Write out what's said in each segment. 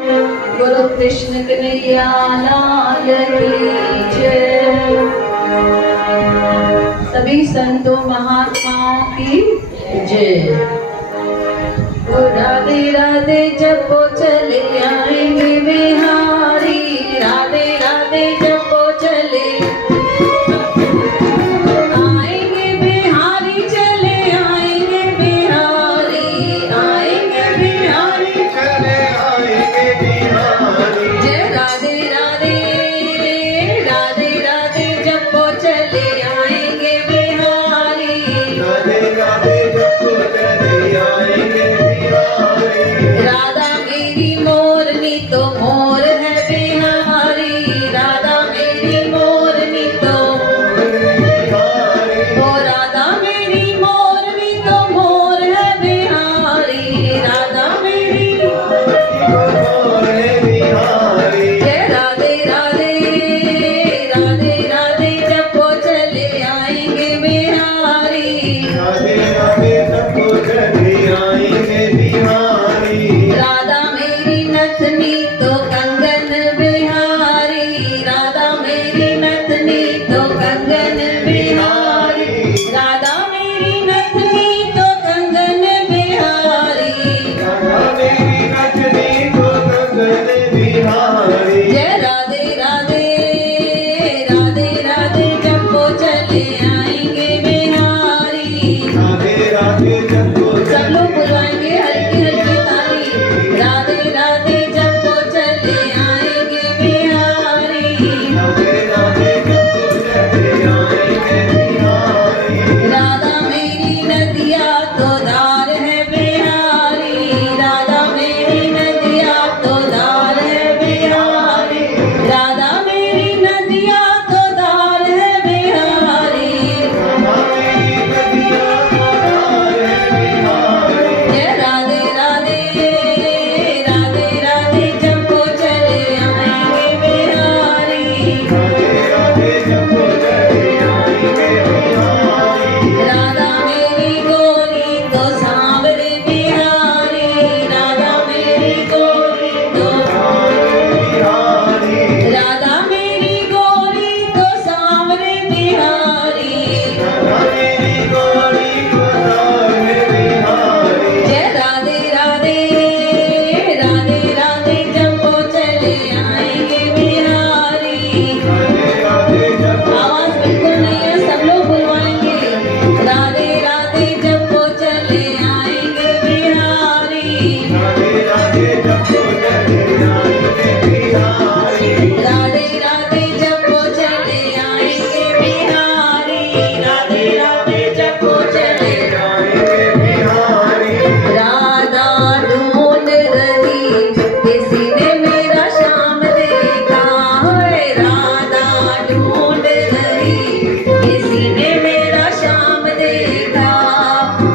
गुरु कृष्ण कन्हैया लाल की जय। सभी संतों महात्माओं की जय। राधे राधे जपो चले आएंगे बिहारी, राधे राधे जपो चले आएंगे बिहारी, चले आएंगे बिहारी, आएंगे बिहारी चले आएंगे बिहारी। जय राधे राधे, राधे राधे जपो चले आएंगे बिहारी, राधे राधे जपो चले आएंगे बिहारी। राधा मेरी मोरनी तो मोर है बिहारी, राधा मेरी मोरनी तो बिहारी। ओ राधा मेरी मोरनी तो मोर है बिहारी, राधा मेरी बोले बिहारी। जय राधे राधे, राधे राधे जपो चले आएंगे बिहारी, राधे राधे जपो चले आएंगे बिहारी। राधा मेरी नथनी तो कंगन बिहारी, राधा मेरी नथनी तो कंगन बिहारी, राधा मेरी नथनी तो कंगन बिहारी, राधा मेरी नचनी तो कंगन बिहारी। जय राधे राधे, राधे राधे जपो चले आएंगे बिहारी, राधे राधे जपो सब लोग बुलवाएंगे हल्की हल्की ताली, राधे राधे जपो चले आएंगे बिहारी, राधे राधे जपो चले आएंगे बिहारी। राधा मेरी नदिया तो धार है बिहारी, राधा मेरी नदिया तो धार है बिहारी, राधा मेरी नदिया तो धार है बिहारी, राधा मेरी नदिया तो धार है बिहारी। जय राधे राधे, राधे राधे जपो चले आएंगे बिहारी, राधे राधे जपो चले आएंगे बिहारी। राधा मेरी गोरी तो सांवरे बिहारी, राधा मेरी गोरी तो बिहारी। राधा मेरी गोरी तो सांवरे बिहारी, राधा मेरी गोरी को धार है बिहारी। जय राधे राधे, राधे राधे जपो चले आएंगे बिहारी, राधे राधे जपो आवाज बिल्कुल नहीं है, सब लोग बुलवाएंगे, राधे राधे जपो चले आएंगे बिहारी, राधे राधे जपो चले आएंगे बिहारी। राधे राधे जपो चले आएंगे बिहारी, राधे राधे जपो चले आएंगे बिहारी। राधा ढूंढ रही किसी ने मेरा श्याम देखा है, राधा ढूंढ रही किसी ने मेरा श्याम देखा,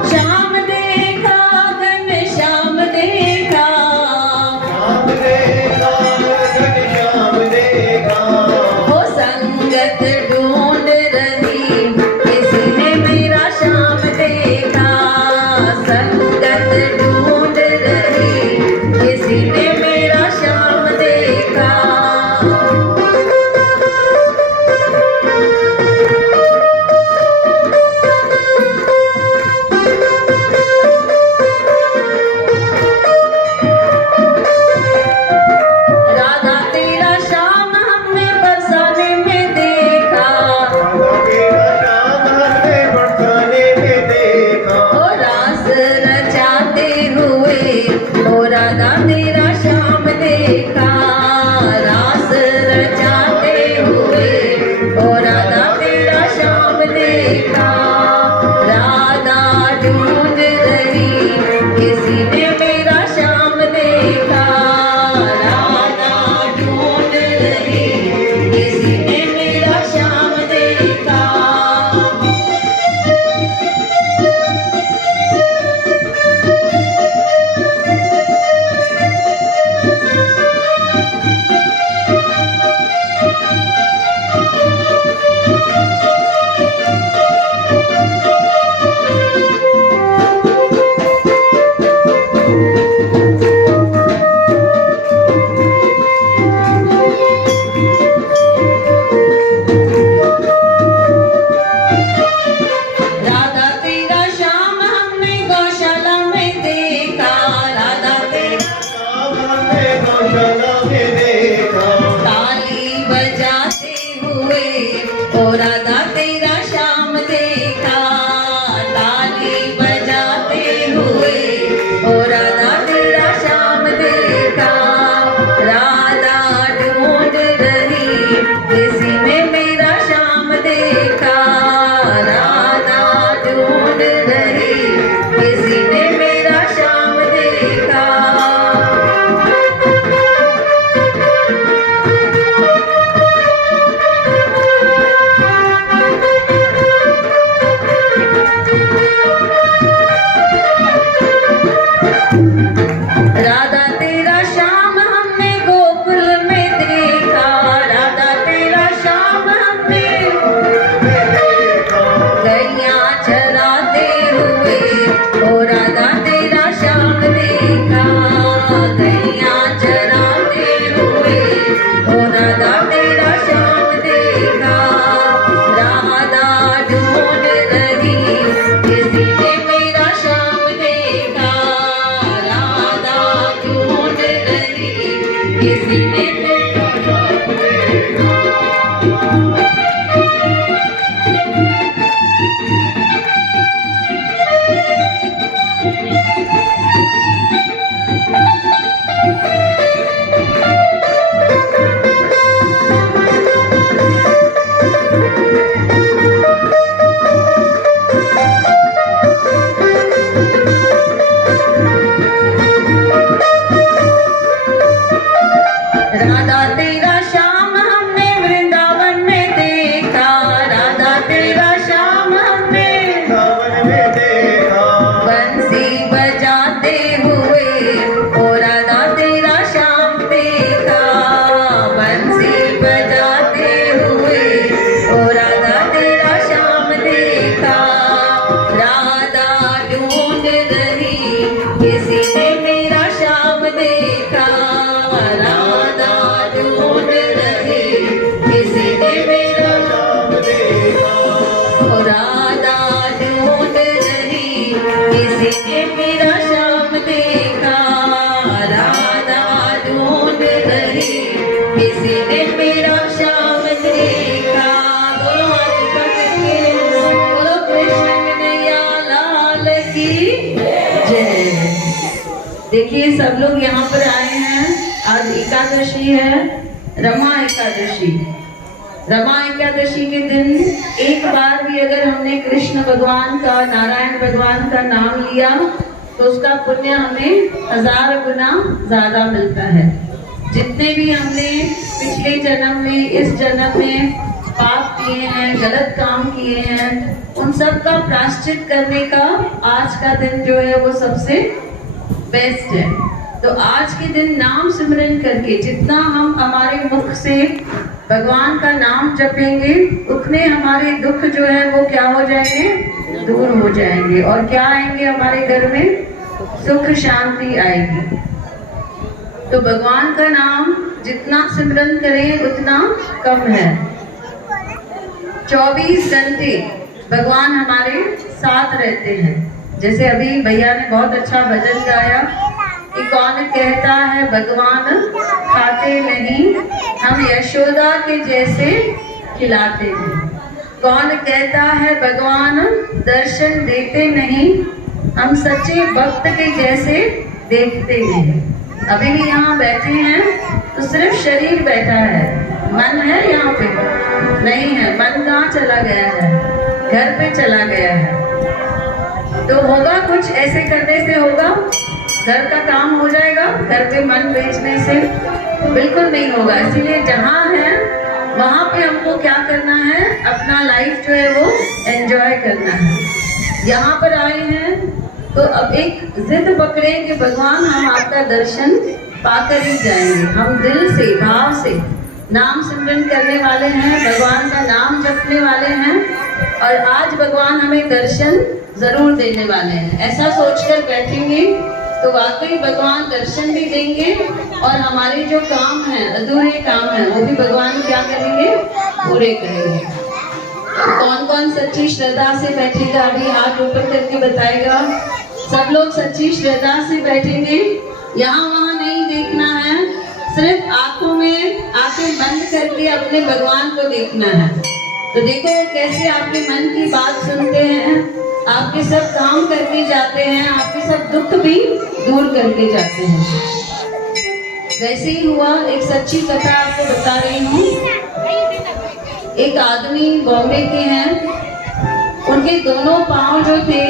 श्याम देखा घन श्याम देखा, श्याम देखा घनश्याम देखा। वो संगत ढूंढ रही किसी ने मेरा श्याम देखा, संगत ढूंढ रही किसी ने मेरा श्याम देखा। राधा तेरा श्याम हमने बरसाने में देखा, राधा तेरा श्याम हमने बरसाने में देखा। ओ रास ओ राधा तेरा श्याम देखा गैया चराते हुए, ओ राधा तेरा श्याम देखा, राधा ढूंढ रही किसी ने मेरा श्याम देखा, राधा ढूंढ रही किसी ने मेरा श्याम देखा। राधा तेरा श्याम हमने वृंदावन में देखा, राधा तेरा श्याम हमने सावन में देखा, बंसी बजाते हुए, ओ राधा तेरा श्याम देखा, बंसी बजाते हुए, ओ राधा तेरा श्याम देखा, राधा ढूंढ रही किसी ने मेरा श्याम देखा, राधा ढूंढ रही किसी ने मेरा श्याम देखा, ओ राधा ढूंढ रही किसी ने मेरा श्याम देखा, राधा ढूंढ रही किसी ने मेरा श्याम देखा। दोनों हाथ ऊपर करके बोलो कृष्ण कन्हैया लाल की जय। देखिए सब लोग यहाँ पर आए हैं, आज एकादशी है, रमा एकादशी। रमा एकादशी के दिन एक बार भी अगर हमने कृष्ण भगवान का, नारायण भगवान का नाम लिया तो उसका पुण्य हमें 1000 गुना ज्यादा मिलता है। जितने भी हमने पिछले जन्म में, इस जन्म में पाप किए हैं, गलत काम किए हैं, उन सब का प्रायश्चित करने का आज का दिन जो है वो सबसे बेस्ट है। तो आज के दिन नाम सिमरन करके जितना हम हमारे मुख से भगवान का नाम जपेंगे उतने हमारे दुख जो है वो क्या हो जाएंगे, दूर हो जाएंगे, और क्या आएंगे हमारे घर में, सुख शांति आएगी। तो भगवान का नाम जितना सिमरन करें उतना कम है। 24 घंटे भगवान हमारे साथ रहते हैं। जैसे अभी भैया ने बहुत अच्छा भजन गाया कि कौन कहता है भगवान खाते नहीं, हम यशोदा के जैसे खिलाते हैं। कौन कहता है भगवान दर्शन देते नहीं, हम सच्चे भक्त के जैसे देखते नहीं। अभी भी यहाँ बैठे हैं तो सिर्फ शरीर बैठा है, मन है यहाँ पे नहीं है। मन कहाँ चला गया है, घर पे चला गया है। तो होगा कुछ ऐसे करने से होगा, घर का काम हो जाएगा, घर पे मन बेचने से बिल्कुल नहीं होगा। इसीलिए जहाँ है वहाँ पे हमको क्या करना है, अपना लाइफ जो है वो एंजॉय करना है। यहाँ पर आए हैं तो अब एक जिद पकड़े कि भगवान हम आपका दर्शन पाकर ही जाएंगे। हम दिल से, भाव से नाम सिमरन करने वाले हैं, भगवान का नाम जपने वाले हैं, और आज भगवान हमें दर्शन जरूर देने वाले हैं। ऐसा सोचकर बैठेंगे तो वाकई भगवान दर्शन भी देंगे, और हमारे जो काम हैं, अधूरे काम हैं, वो भी भगवान क्या करेंगे, पूरे करेंगे। कौन कौन सच्ची श्रद्धा से बैठेगा, अभी हाथ ऊपर करके बताएगा। सब लोग सच्ची श्रद्धा से बैठेंगे, यहाँ वहाँ नहीं देखना है, सिर्फ आंखों में आंखें बंद करके अपने भगवान को देखना है। तो देखो कैसे आपके मन की बात सुनते हैं, आपके सब काम करके जाते हैं, आपके सब दुख भी दूर करके जाते हैं। वैसे ही हुआ, एक सच्ची कथा आपको बता रही हूँ। एक आदमी बॉम्बे के हैं, उनके दोनों पांव जो थे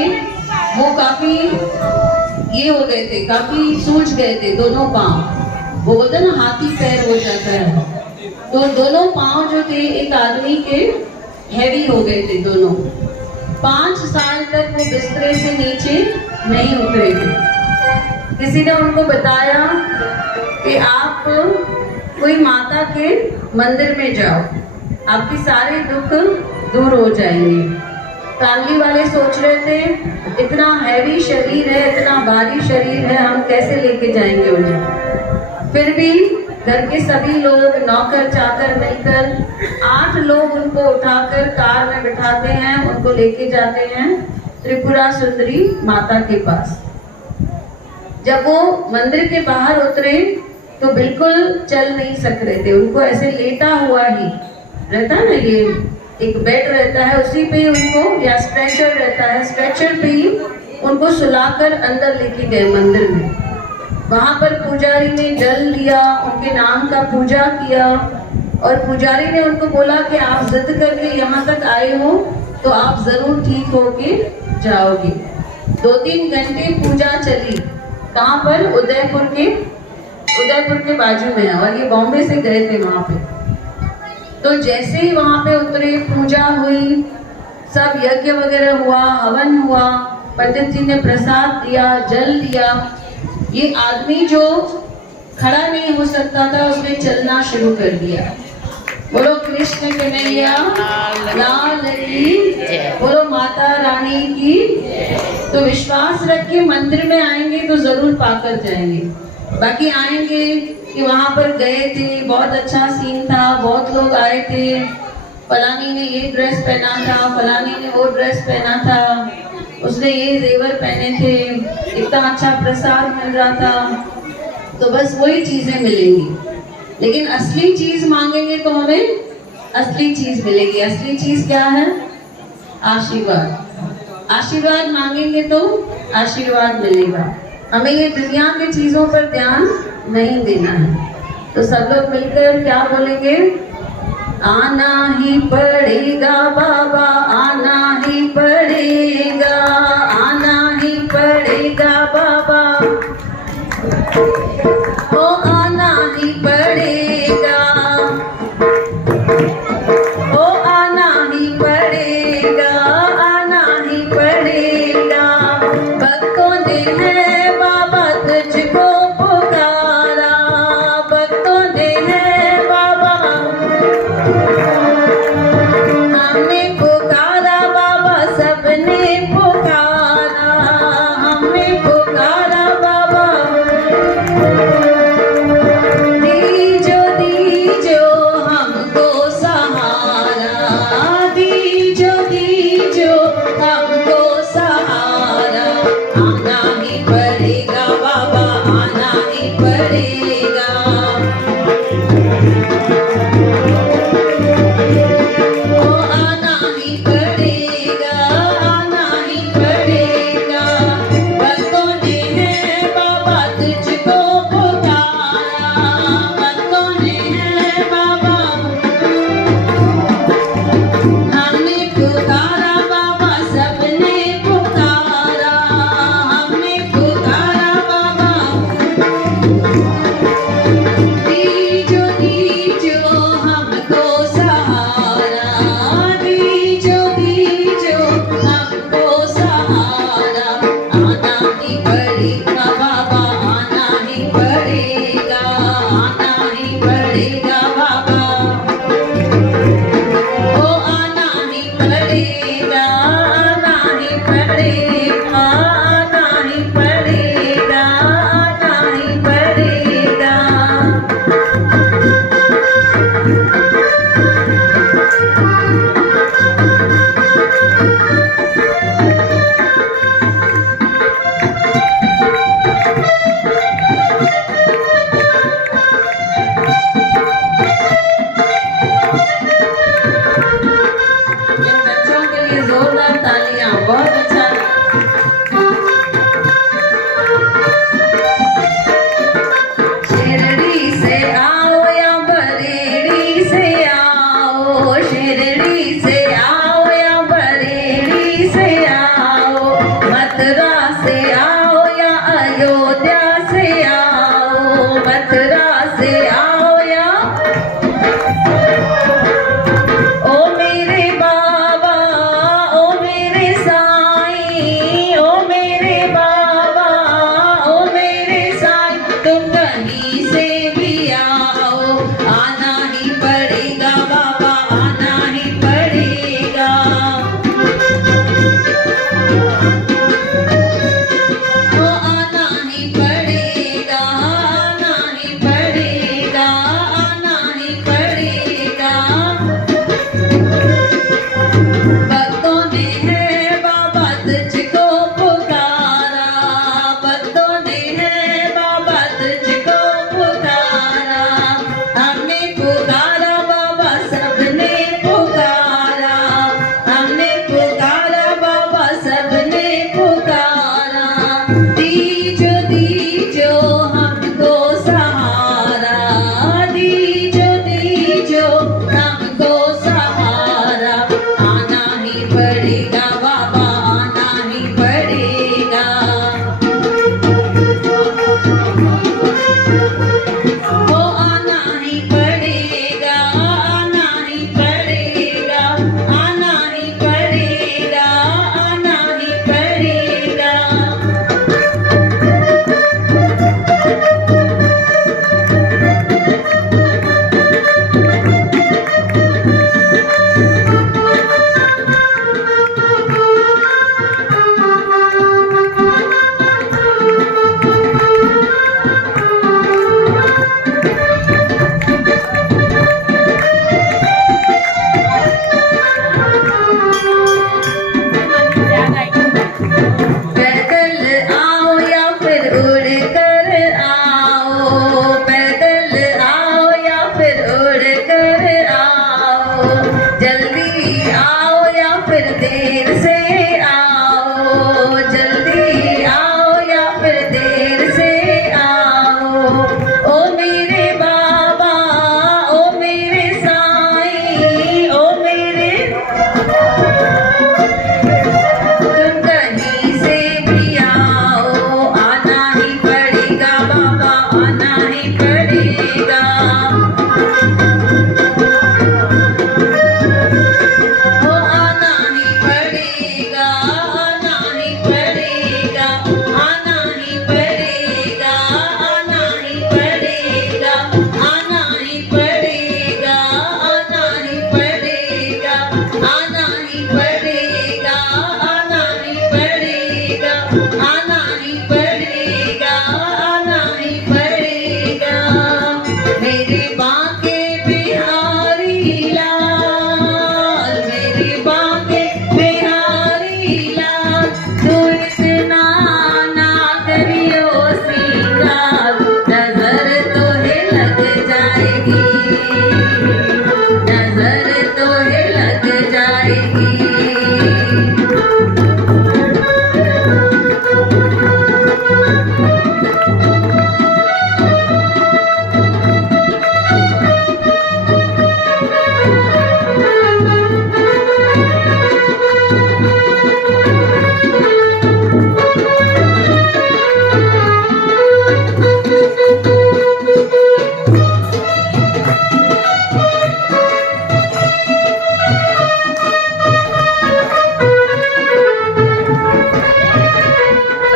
वो काफी ये हो गए थे, काफी सूज गए थे दोनों पांव। वो बोलते ना हाथी पैर हो जाता है, तो दोनों पांव जो थे एक आदमी के हैवी हो गए थे दोनों। 5 साल तक वो बिस्तरे से नीचे नहीं उतरे थे। किसी ने उनको बताया कि आप कोई माता के मंदिर में जाओ, आपके सारे दुख दूर हो जाएंगे। फैमिली वाले सोच रहे थे इतना हैवी शरीर है, इतना भारी शरीर है, हम कैसे लेके जाएंगे उन्हें। फिर भी घर के सभी लोग नौकर चाकर मिलकर 8 लोग उनको उठाकर कार में बिठाते हैं, उनको लेके जाते हैं त्रिपुरा सुंदरी माता के पास। जब वो मंदिर के बाहर उतरे तो बिल्कुल चल नहीं सक रहे थे, उनको ऐसे लेटा हुआ ही रहता ना, ये एक बेड रहता है उसी पे ही उनको, या स्ट्रेचर रहता है, स्ट्रेचर पे ही उनको सुलाकर अंदर लेके गए मंदिर में। वहां पर पुजारी ने जल लिया, उनके नाम का पूजा किया और पुजारी ने उनको बोला कि आप जिद करके यहाँ तक आए हो तो आप जरूर ठीक होके जाओगे। 2-3 घंटे पूजा चली। कहाँ पर? उदयपुर के बाजू में है, और ये बॉम्बे से गए थे वहां पे। तो जैसे ही वहां पे उतरे, पूजा हुई, सब यज्ञ वगैरह हुआ, हवन हुआ, पंडित जी ने प्रसाद दिया, जल दिया। ये आदमी जो खड़ा नहीं हो सकता था उसने चलना शुरू कर दिया। बोलो कृष्ण कन्हैया लाल की, बोलो माता रानी की। तो विश्वास रख के मंदिर में आएंगे तो जरूर पाकर जाएंगे। बाकी आएंगे कि वहां पर गए थे, बहुत अच्छा सीन था, बहुत लोग आए थे, फलानी ने ये ड्रेस पहना था, फलानी ने वो ड्रेस पहना था, उसने ये जेवर पहने थे, इतना अच्छा प्रसाद मिल रहा था, तो बस वही चीजें मिलेंगी। लेकिन असली चीज मांगेंगे तो हमें असली चीज मिलेगी। असली चीज क्या है? आशीर्वाद। आशीर्वाद मांगेंगे तो आशीर्वाद मिलेगा। हमें ये दुनिया की चीजों पर ध्यान नहीं देना है। तो सब लोग मिलकर क्या बोलेंगे? आना ही पड़ेगा बाबा, आना ही पड़ेगा, आना ही पड़ेगा बाबा, ओ आना ही पड़ेगा, ओ आना ही पड़ेगा, आना ही पड़ेगा। भक्तों ने है बाबा तुझको पुकारा, भक्तों ने है बाबा, हमने पुकारा बाबा, सबने पुकारा, हमने पुकारा बाबा।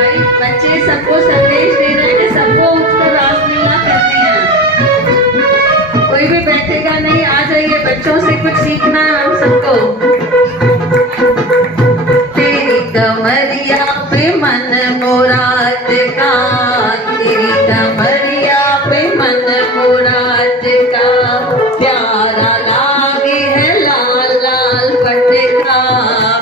भाई बच्चे सबको संदेश दे रहे हैं कि सबको उठकर रासलीला करनी है। कोई भी बैठेगा नहीं, आ जाइए, बच्चों से कुछ सीखना है हम सबको। तेरी कमरिया पे मन मुराद का, तेरी कमरिया पे मन मुराद का, प्यारा लागे है लाल लाल पटका,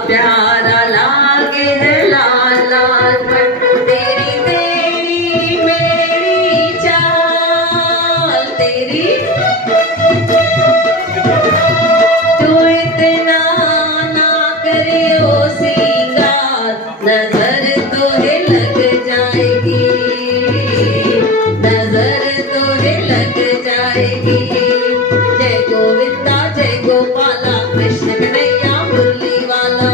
प्यारा लागे है लाल लाल पट। तेरी तेरी मेरी चाल, तेरी तू इतना ना करियो सिंगार, नजर तोहे लग जाएगी, नजर तोहे लग जाएगी। जय गोविंदा जय गोपाला, कृष्ण कन्हैया मुरली वाला।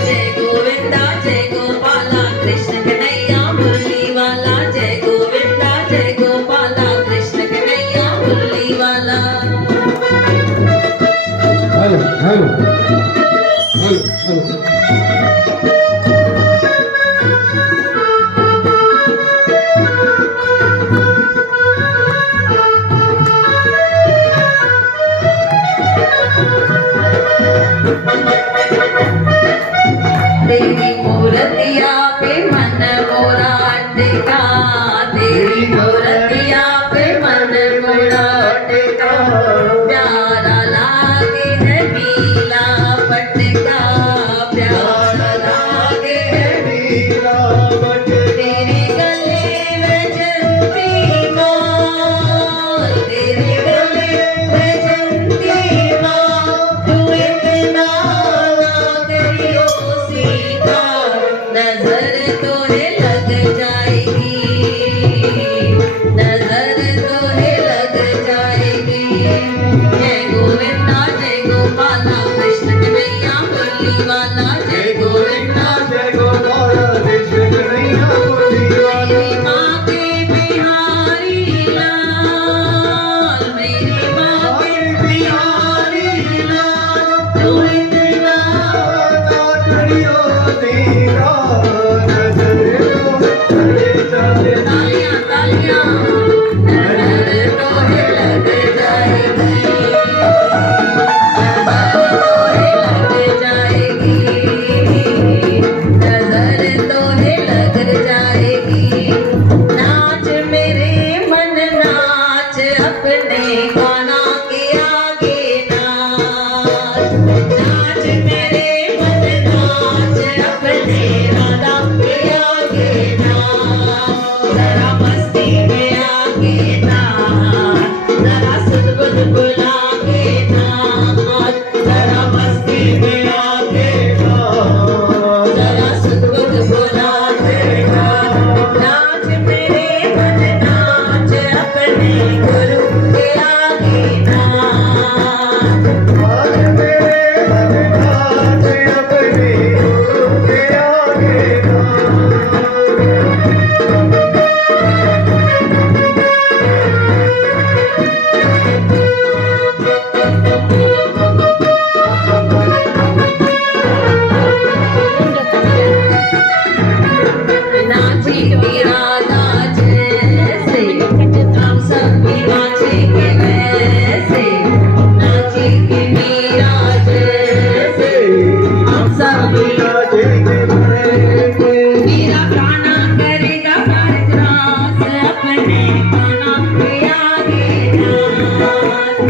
जय गोविंदा जय गोपाला, कृष्ण कन्हैया मुरली वाला। जय गोविंदा जय गोपाला, कृष्ण कन्हैया मुरली वाला। Hello hello hello hello. तेरी मूर्तिया पे मन मोरा अटका, तेरी मूर्तिया पे मन मोरा अटका, प्यारा लागे है नीला पटका, प्यारा लागे है नीला बट तेरे गले में जंती माल, तेरे गले में जंती माल, तू इतना ना करियो सिंगार, नजर तोहे लग जाएगी, नजर तोहे लग जाएगी। जय गोविंदा जय गोपाला, कृष्ण कन्हैया मुरली वाला। जय गोविंदा जय गोपाला, कृष्ण कन्हैया मुरली वाला। मेरी माँ के बिहारी लाल, मेरी माँ के बिहारी लाल, तू इतना ना करियो सिंगार, नजर तोहे लग जाएगी। तालियां तालियां, नजर तोहे लग जाएगी, नजर तोहे लग जाएगी, नजर तोहे लग जाएगी। नाच मेरे मन नाच, अपने गाना के आगे नाच, नाच मेरे मन नाच, अपने राधा के आगे नाच, जरा मस्ती में आगे नाच, जरा सुध बुध बुला के नाच, जरा मस्ती में आगे नाच, जरा सुध बुध बुला के नाच, नाच मेरे मन नाच, अपने गुरु के आगे नाच। आज मेरे मन नाच, अपने गुरु के आगे नाची राधा जैसे, हम सब भी नाचेंगे वैसे, नाची मीरा जैसे, हम सब भी। मेरा गाना करेगा भारत रास, अपने गाना के आगे नाच।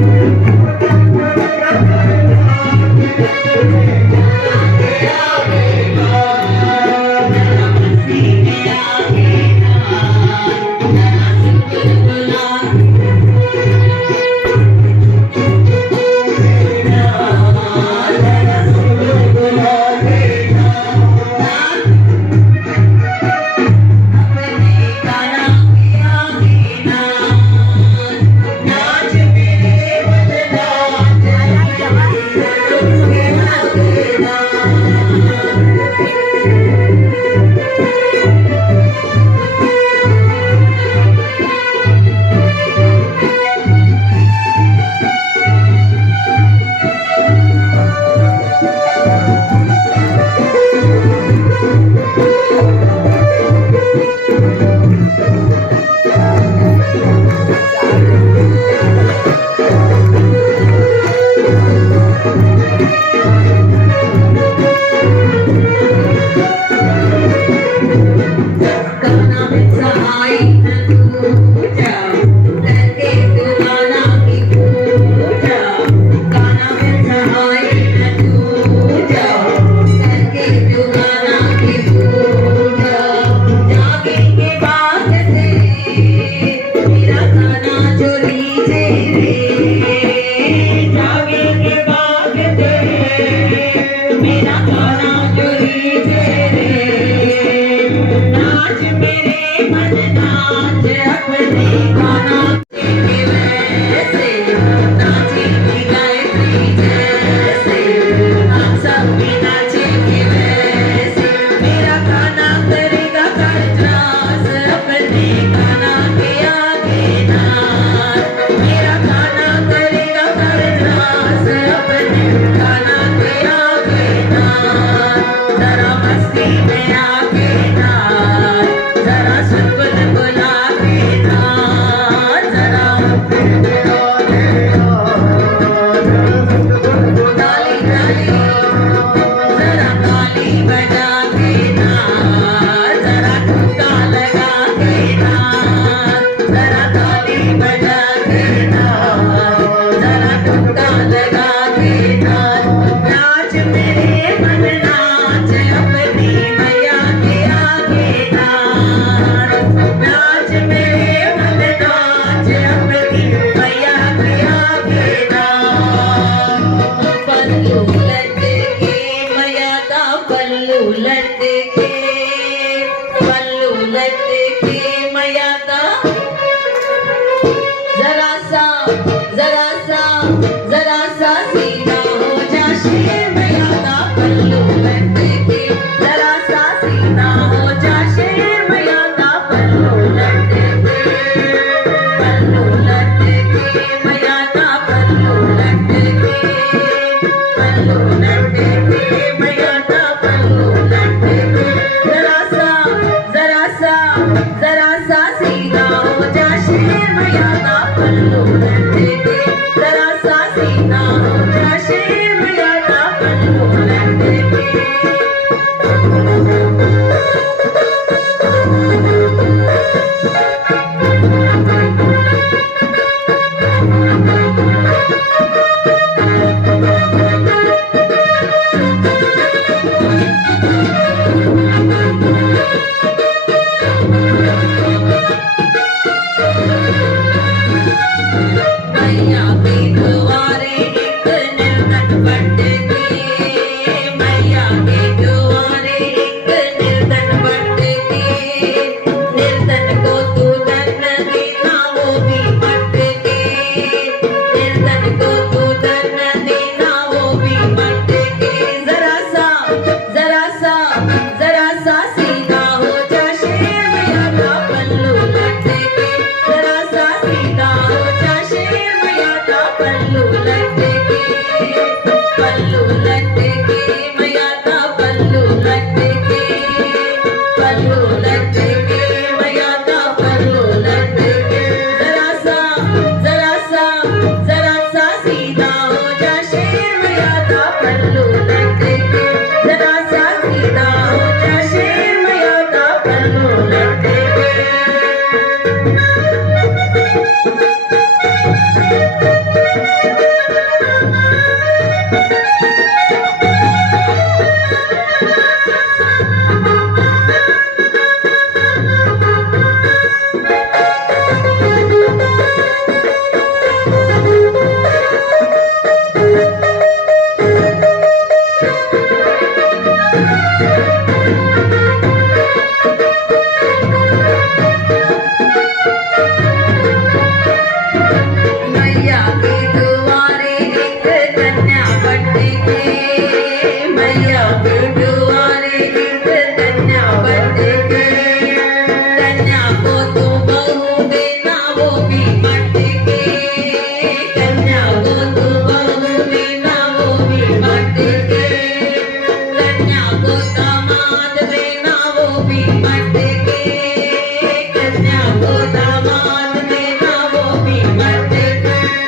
जरा मस्ती में आके नाच, जरा सुन बुला के नाच, जरा ताली ताली, जरा ताली बजा के नाच, जरा ठुमका लगा के नाच, जरा ताली बजा के नाच, जरा ठुमका लगा के नाच, नाच मेरे मन नाच अपनी मैया के आगे नाच, नाच मेरे मन नाच अपनी मैया के आगे नाच। पल्लू लटके मैया का पल्लू लटके, पल्लू लटके मैया का, जरा सा जरा सा जरा सा सीधा हो जा शेर मैया का पल्लू लटके, जरा सा सीधा हो जा शेर मैया का पल्लू लटके, पल्लू लटके मैया का पल्लू लटके, पल्लू लटके मैया का पल्लू लटके, जरा सा जरा सा जरा सा सीधा हो जा शेर मैया का पल्लू लटके, जरा सा सीधा हो जा शेर मैया का पल्लू लटके। मैया के द्वारे एक निर्धन भटके, मैया के द्वारे एक निर्धन भटके, निर्धन को तू धन देना वो भी भटके, निर्धन को तू धन देना वो भी भटके, जरा सा जरा सा जरा सा सीधा हो जा शेर मैया का पल्लू लटके, जरा सा सीधा हो जा शेर मैया का पल्लू लटके, पल्लू लटके मैया का पल्लू लटके, पल्लू लटके मैया का पल्लू लटके, जरा सा जरा सा जरा सा सीधा हो जा शेर मैया का पल्लू लटके, जरा सा सीधा हो जा शेर मैया का पल्लू लटके। मैया के द्वारे एक कन्या भटके, मैया के द्वारे एक कन्या भटके, कन्या को तू बहू देना वो भी भटके, कन्या को तू बहू देना वो भी भटके, कन्या को दामाद देना वो भी भटके, कन्या को दामाद देना वो भी भटके,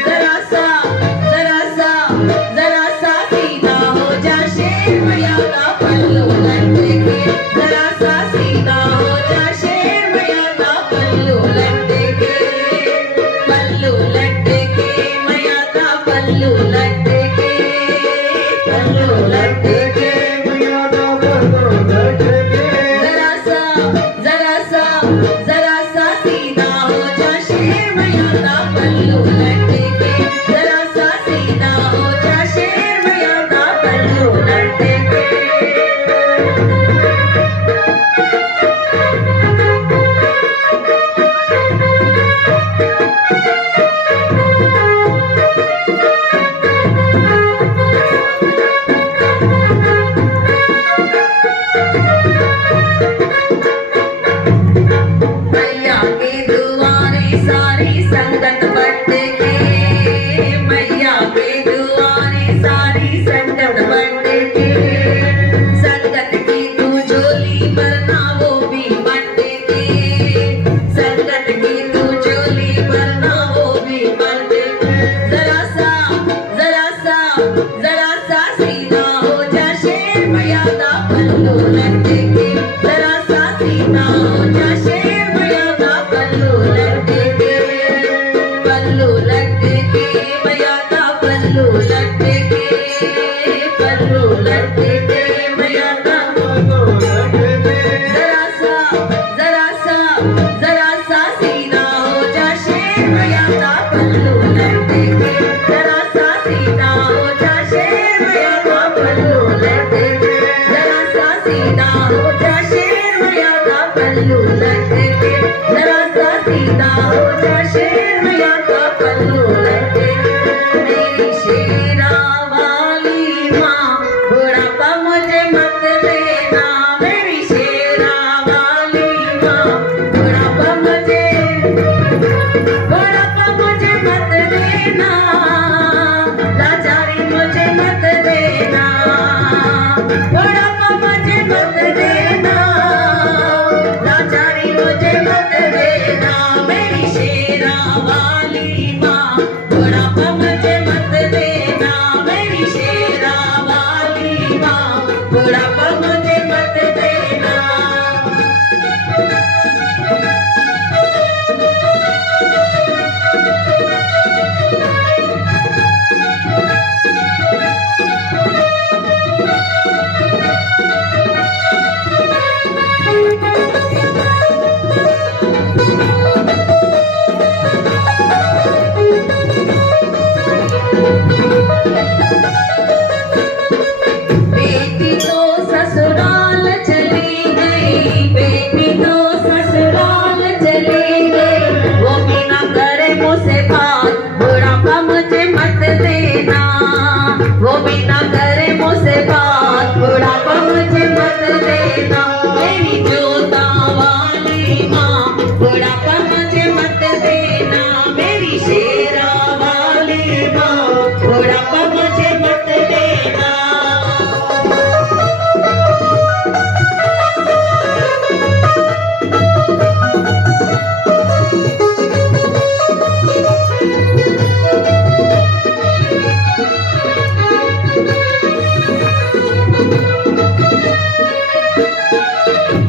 जरा सा जरा सा जरा सा सीधा हो जा शेर मैया का पल्लू लटके, जरा सा सीधा हो जा शेर मैया का पल्लू लटके, पल्लू लटके मैया का पल्लू लटके, पल्लू लटके जरा सा जरा सा जरा सा सीधा हो जा शेर मैया का पल्लू लटके, जरा सा सीधा हो जा शेर मैया का पल्लू लटके। हो जा शेर मैया का पल्लू लटके, जरा सा सीधा हो जा शेर मैया का पल्लू लटके। मेरी शेरा वाली माँ बुढ़ापा मुझे मत देना, मेरी शेरा वाली माँ बुढ़ापा मुझे मत देना, लाचारी मुझे मत देना, बुढ़ापा मुझे मत देना, लाचारी मुझे मत देना। मेरी शेरा वाली माँ बुढ़ापा मुझे मत देना, मेरी शेरा वाली माँ बुढ़ापा मुझे मत देना। बेटी तो ससुराल चली गई, बेटी तो ससुराल चली गई, वो भी ना करे मुझसे बात, बुढ़ापा मुझे मत देना, वो भी ना करे मुझसे बात, बुढ़ापा मुझे मत देना। मेरी जोता वाली माँ बुढ़ापा मुझे मत देना, मेरी शेरा वाली माँ बुढ़ापा मुझे मत देना।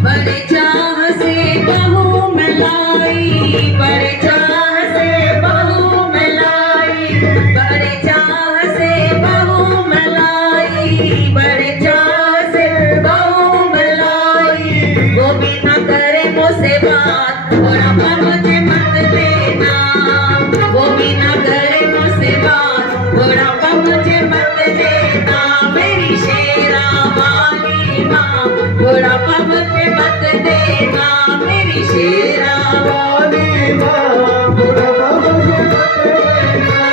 बड़े चाह से बहू में लाई, बड़े चाह से बहू में लाई, बड़े चाह से बहू में लाई, बड़े चाह से बहू में लाई, वो भी ना करे मुझसे बात, बुढ़ापा मुझे मत देना, वो भी ना करे मुझसे बात, बुढ़ापा मुझे मत देना। मेरी शेरा वाली माँ बुढ़ापा मुझे मत देना, मेरी शेरा वाली माँ बुढ़ापा मुझे मत देना।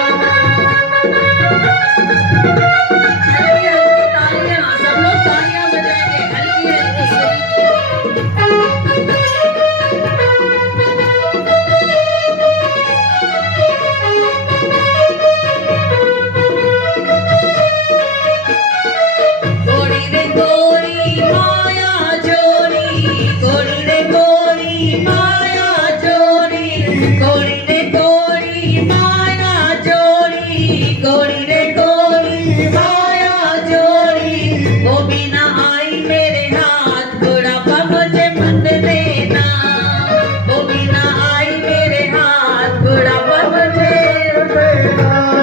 हल्की हल्की तालियां, सब लोग तालियां बजाएंगे, हल्की हल्की। गोरी रे गोरी माया जोड़ी, गोरी रे गोरी माया जोड़ी, गोरी रे गोरी माया जोड़ी, गोरी रे गोरी माया जोड़ी, वो भी ना आई मेरे हाथ, बुढ़ापा मुझे मत देना, वो भी ना आई मेरे हाथ, बुढ़ापा मुझे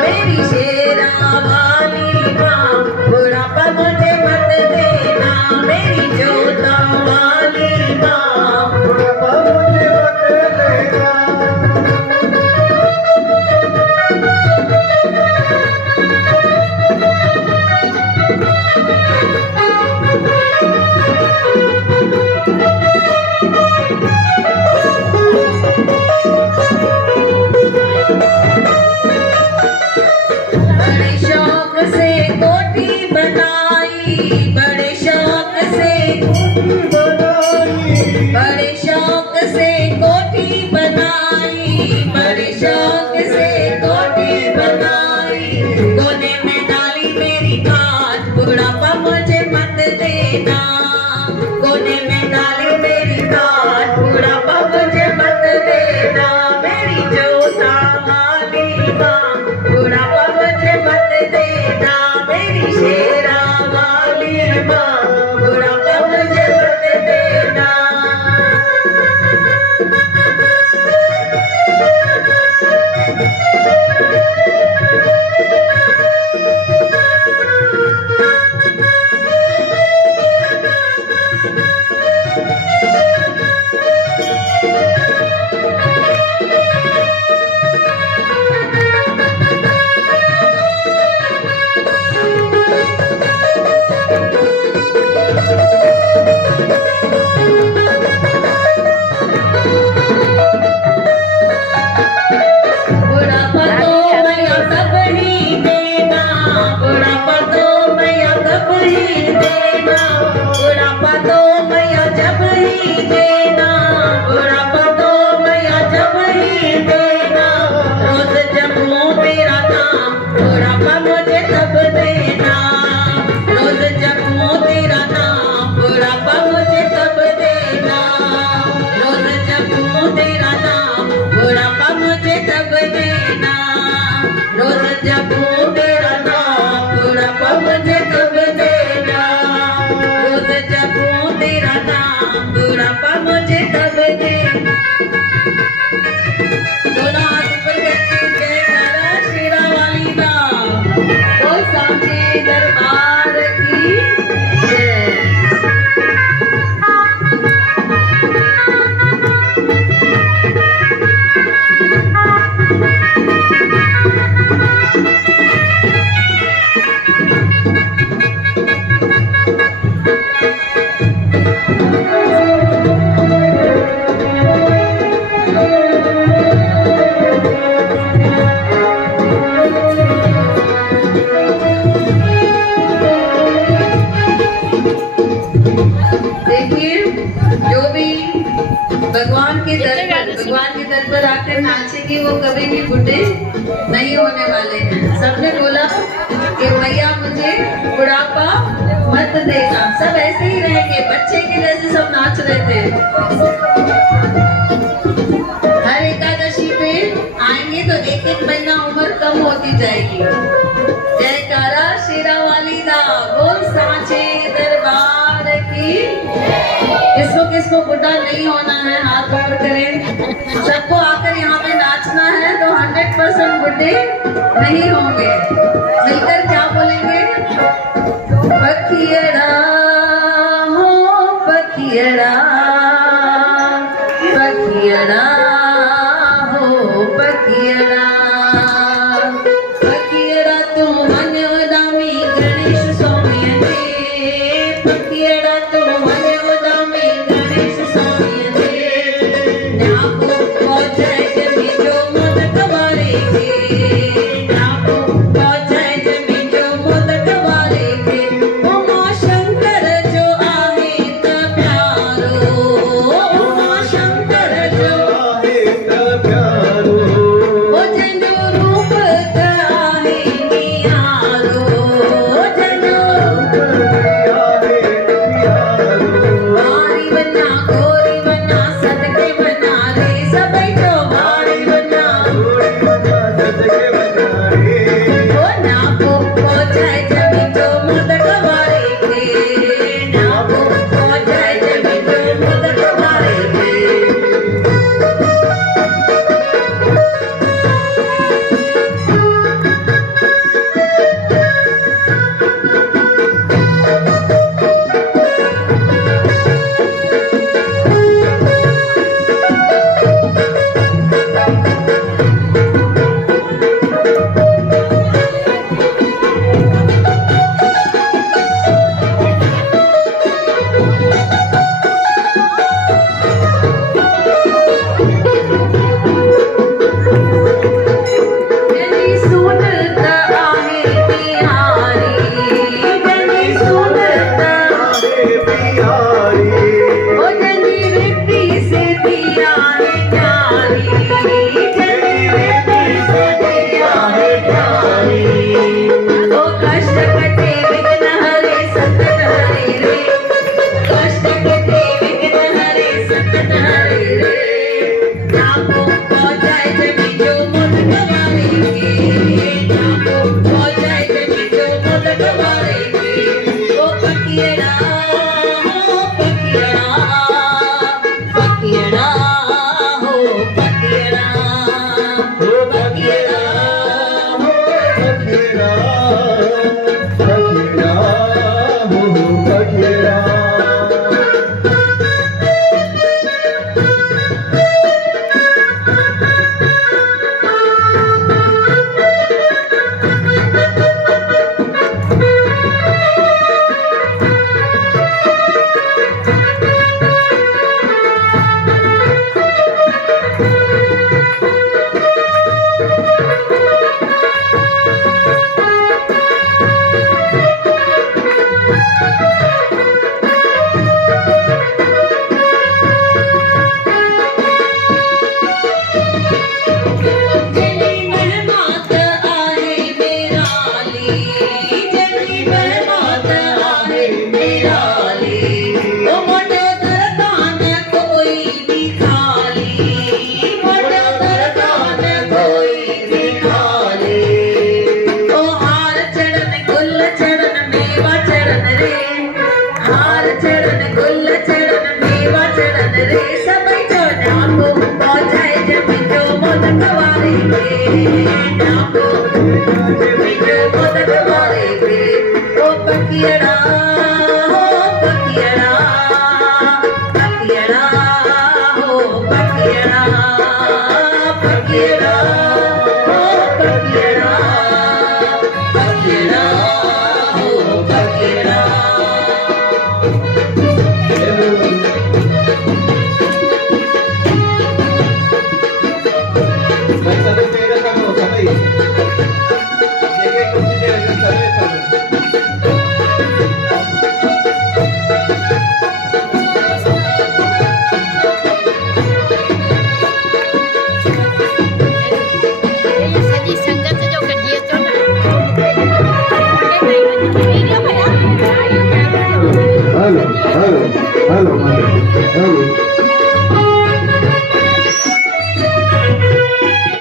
मेरी शेरा वाली माँ बुढ़ापा मुझे मत देना, मेरी जोता वाली माँ बुढ़ापा मुझे मत देना। बड़े शौक से कोठी बनाई, बड़े शौक से, बड़े शौक से कोठी बनाई, बड़े शौक से कोठी बनाई, कोने में डाली मेरी खाट, बुढ़ापा मुझे मत देना, कोने में डाली मेरी खाट, बुढ़ापा मुझे मत देना। मेरी जोता वाली माँ बुढ़ापा मुझे मत देना, मेरी शेरा वाली माँ बुढ़ापा मुझे मत देना। नाम बुढ़ापा मुझे तब दे। दोनों हाथ ऊपर करके जयकारा शेरा वाली दा बोल सामने दरबार की जय। देखिए जो भी भगवान के दर पर आकर नाचेंगे वो कभी भी बूढ़े नहीं होने वाले हैं। सबने बोला कि भैया मुझे बुढ़ापा मत देना। सब ऐसे ही रहेंगे, बच्चे के जैसे सब नाच रहे थे। हर एकादशी पे आएंगे तो एक एक महीना उम्र कम होती जाएगी। जयकारा शेरा वाली दा बोल सांचे दरबार की। किसको बुढ़ा नहीं होना है हाथ ऊपर करें। सबको आकर यहाँ पे नाचना है तो 100% बुढ़े नहीं होंगे। मिलकर क्या बोलेंगे? पखियड़ा हो पखियड़ा